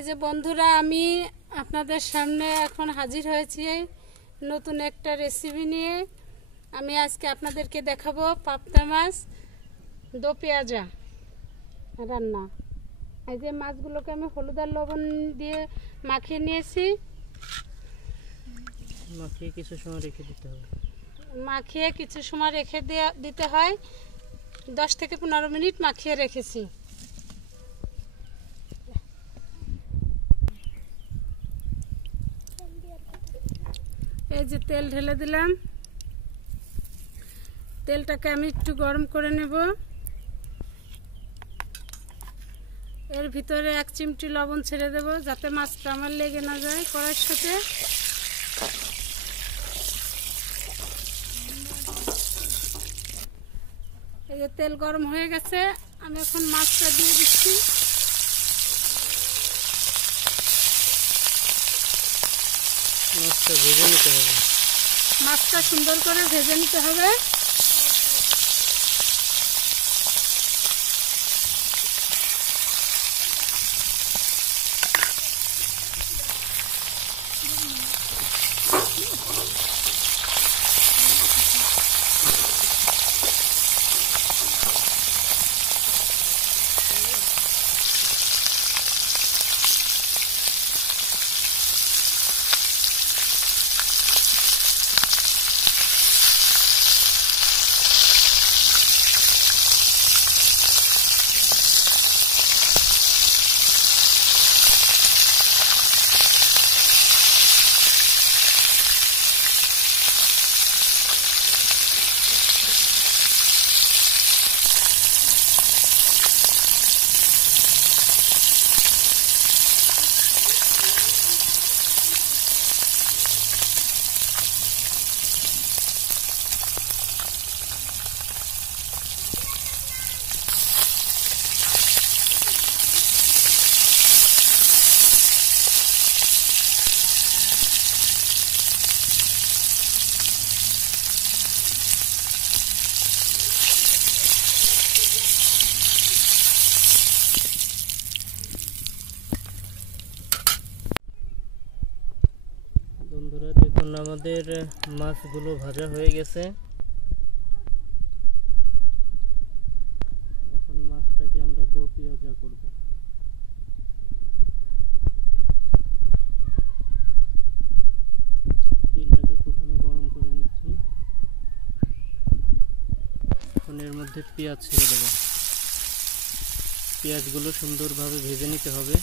এই যে বন্ধুরা, আমি আপনাদের সামনে এখন হাজির হয়েছি নতুন একটা রেসিপি নিয়ে। আমি আজকে আপনাদেরকে দেখাবো পাবদা মাছ দো পেঁয়াজা রান্না। এই যে মাছগুলোকে আমি হলুদ আর লবণ দিয়ে মাখিয়ে নিয়েছি। মাখিয়ে কিছু সময় রেখে দিতে হবে। মাখিয়ে কিছু সময় রেখে দিতে হয়। 10 থেকে 15 মিনিট মাখিয়ে রেখেছি। এই যে তেল ঢেলে দিলাম। তেলটাকে আমি একটু গরম করে নেব। এর ভিতরে 1 চিমটি লবণ ছেড়ে দেব, যাতে মাছটা আমার লেগে না যায় কড়াইয়ের সাথে। এই যে তেল গরম হয়ে গেছে, আমি এখন মাছটা দিয়ে দিচ্ছি। মাছটা ভেজে নিতে হবে। মাছটা সুন্দর করে ভেজে নিতে হবে। বন্ধুরা দেখুন, আমাদের মাছগুলো ভাজা হয়ে গেছে। এখন মাছটাকে আমরা দো পেঁয়াজা করব। তেলটাকে প্রথমে গরম করে নিচ্ছি। এখন এর মধ্যে পেঁয়াজ ছেড়ে দেব। পেঁয়াজগুলো সুন্দরভাবে ভেজে নিতে হবে।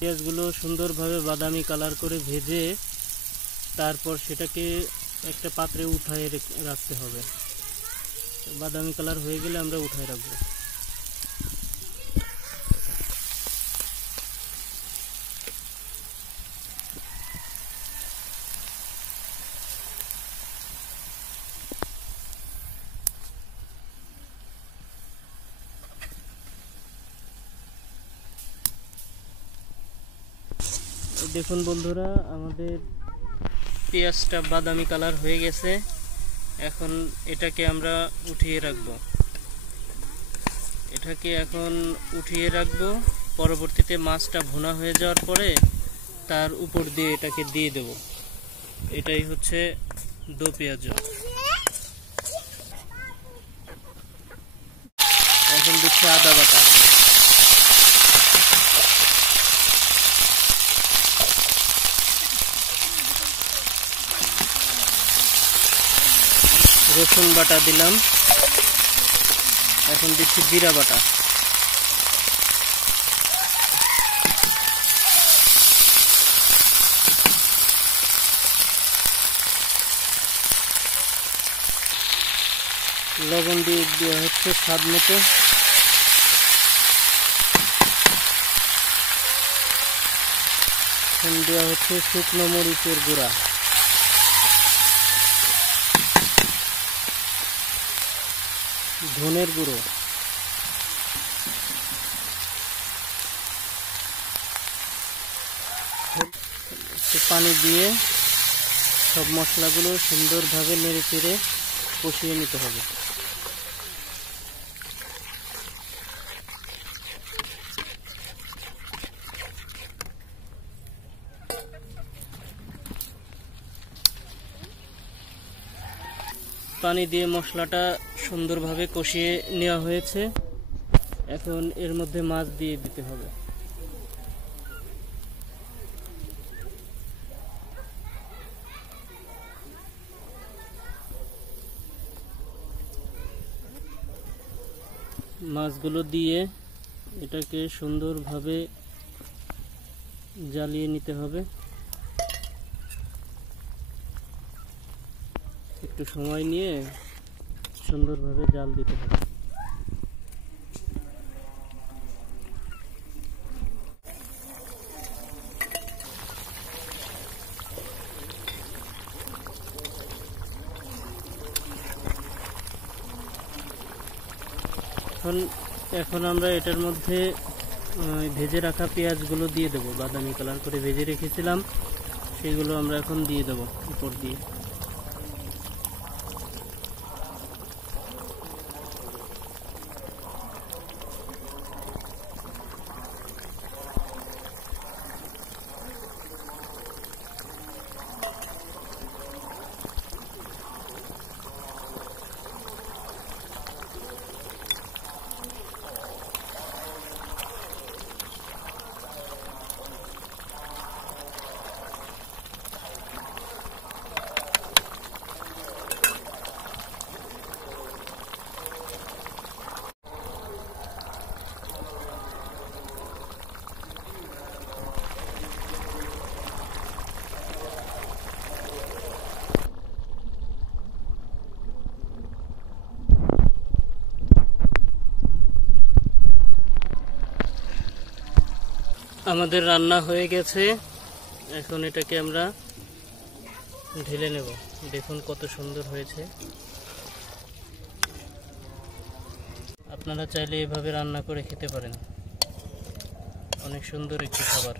পেঁয়াজগুলো সুন্দরভাবে বাদামি কালার করে ভেজে তারপর সেটাকে একটা পাত্রে উঠায় রাখতে হবে। বাদামি কালার হয়ে গেলে আমরা উঠায় রাখবো। দেখুন বন্ধুরা, আমাদের পেঁয়াজটা বাদামি কালার হয়ে গেছে। এখন এটাকে আমরা উঠিয়ে রাখবো। পরবর্তীতে মাছটা ভুনা হয়ে যাওয়ার পরে তার উপর দিয়ে এটাকে দিয়ে দেব। এটাই হচ্ছে দো পেঁয়াজ। এখন দিচ্ছে আদা বাটা, রসুন বাটা দিলাম। এখন দিচ্ছি জিরা বাটা। লবণ দিয়ে দেওয়া হচ্ছে স্বাদ মতো। এখন দেওয়া হচ্ছে শুকনো মরিচের গুঁড়া। ধনের গুঁড়ো, পানি দিয়ে সব মশলাগুলো সুন্দরভাবে নেড়ে চেড়ে কষিয়ে নিতে হবে। পানি দিয়ে মশলাটা সুন্দরভাবে কষিয়ে নেওয়া হয়েছে। এখন এর মধ্যে মাছ দিয়ে দিতে হবে। মাছগুলো দিয়ে এটাকে সুন্দরভাবে জ্বালিয়ে নিতে হবে। একটু সময় নিয়ে সুন্দরভাবে জাল দিতে হবে। এখন আমরা এটার মধ্যে ভেজে রাখা পেঁয়াজগুলো দিয়ে দেবো। বাদামি কালার করে ভেজে রেখেছিলাম, সেগুলো আমরা এখন দিয়ে দেবো উপর দিয়ে। আমাদের রান্না হয়ে গেছে। এখন এটাকে আমরা ঢেলে নেব। দেখুন কত সুন্দর হয়েছে। আপনারা চাইলে এভাবে রান্না করে খেতে পারেন। অনেক সুন্দর একটি খাবার।